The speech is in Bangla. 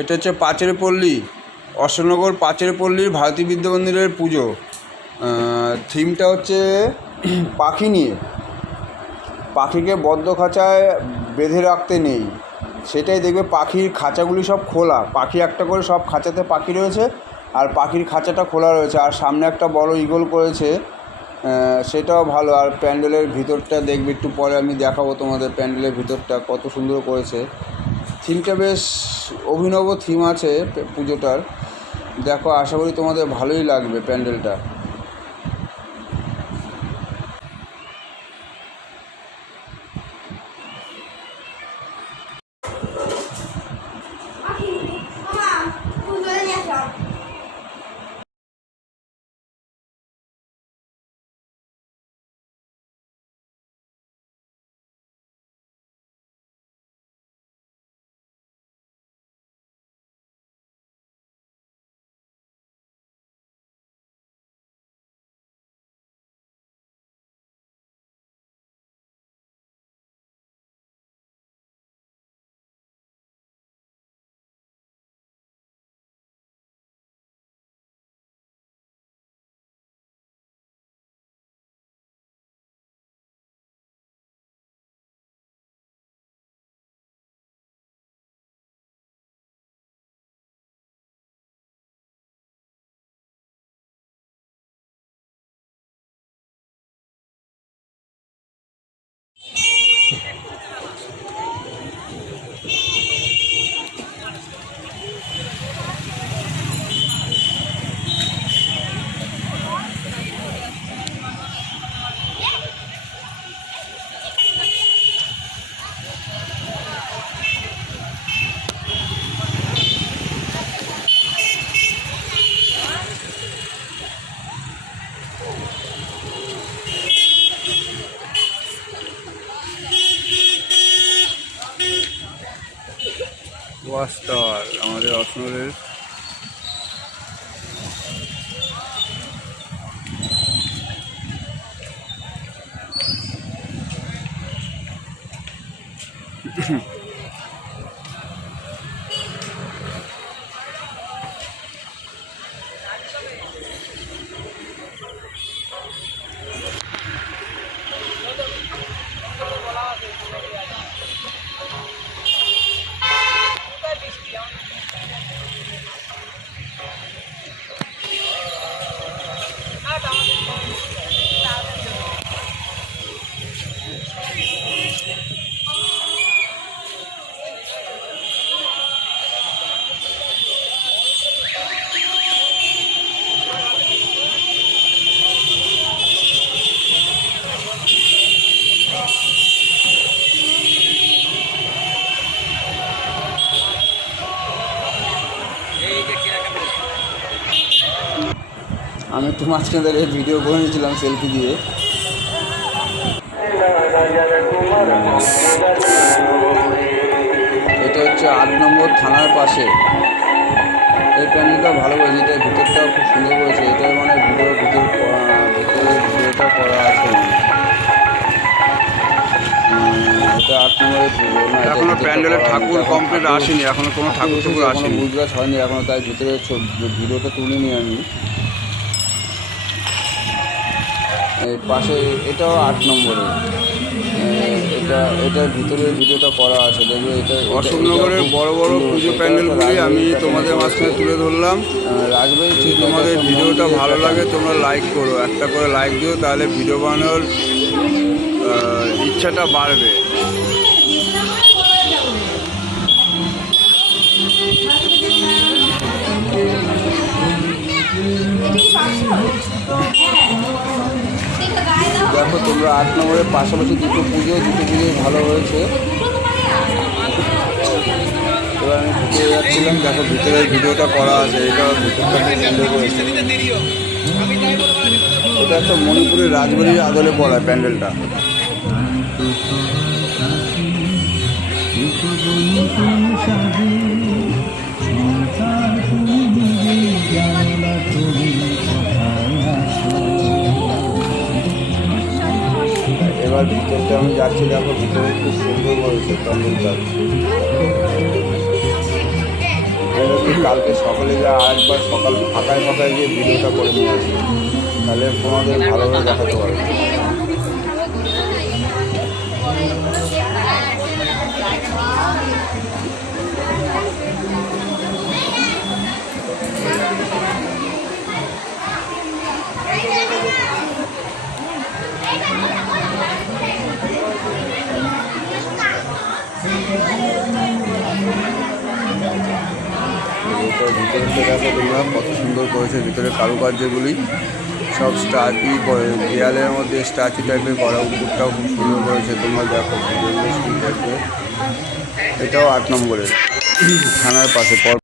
এটা হচ্ছে পাচেরপল্লী, অশোকনগর পাচেরপল্লীর ভারতী বিদ্যা মন্দিরের পুজো। থিমটা হচ্ছে পাখি নিয়ে। পাখিকে বদ্ধ খাঁচায় বেঁধে রাখতে নেই, সেটাই দেখবে। পাখির খাঁচাগুলি সব খোলা, পাখি একটা করে সব খাঁচাতে পাখি রয়েছে, আর পাখির খাঁচাটা খোলা রয়েছে। আর সামনে একটা বড় ঈগল করেছে, সেটাও ভালো। আর প্যান্ডেলের ভিতরটা দেখবে, একটু পরে আমি দেখাবো তোমাদের প্যান্ডেলের ভিতরটা কত সুন্দর করেছে। থিমটা বেশ অভিনব থিম আছে পুজোটার। দেখো, আশা করি তোমাদের ভালোই লাগবে প্যান্ডেলটা। ওয়াস্টার আমাদের অসমের আমি একটু মাঝখানে দাঁড়িয়ে ভিডিও করে নিয়েছিলাম সেলফি দিয়ে। এটা হচ্ছে 8 নম্বর থানার পাশে। এই প্যান্ডেলটা ভালো করেছে, এটার ভিতরটাও খুব সুন্দর করেছে। এটার মানে ভিতরে ভিডিওটা করা আছে। এটা 8 নম্বরের পুজো না, এখনো প্যান্ডেলের ঠাকুর কমপ্লিট আসেনি, এখনো কোনো ঠাকুর আসেনি, বুঝগাছ হয়নি এখনো, তাই ভিতরে ভিডিওটা তুলিনি আমি। এই পাশে এটাও 8 নম্বরে, এটার ভিতরে ভিডিওটা করা আছে, দেখবে। এটা অশোকনগরের বড় বড় পুজো প্যান্ডেলগুলি আমি তোমাদের মাঝখানে তুলে ধরলাম। রাজবাড়ি, যদি তোমাদের ভিডিওটা ভালো লাগে তোমরা লাইক করো, একটা করে লাইক দিও, তাহলে ভিডিও বানানোর ইচ্ছাটা বাড়বে। দেখো তোমরা 8 নম্বরের পাশাপাশি দুটো পুজোই ভালো হয়েছে। এবার আমি ভিতরে যাচ্ছিলাম, দেখো ভিতরের ভিডিওটা করা আছে, এটা ভিতরটা সুন্দর করেছে। এটা একটা মণিপুরের রাজবাড়ির আদলে করা প্যান্ডেলটা। এবার ভিতরটা আমি যাচ্ছি, দেখো ভিতরে খুব সুন্দর করেছে প্যান্ডেলটা। কালকে সকালে যা আরেকবার সকাল ফাঁকায় ফাঁকায় গিয়ে ভিডিওটা করে নিয়ে আসবো, তাহলে তোমাদের ভালোভাবে দেখাতে পারবো। ভিতরে দেখো তোমরা কত সুন্দর করেছে, ভিতরে কারুকার্যগুলি সব স্ট্যাচু করে, দেয়ালের মধ্যে স্ট্যাচু টাইপের করা, উপরটাও খুব সুন্দর করেছে। তোমরা দেখো ভিডিওগুলো দেখবে। এটাও 8 নম্বরের থানার পাশে।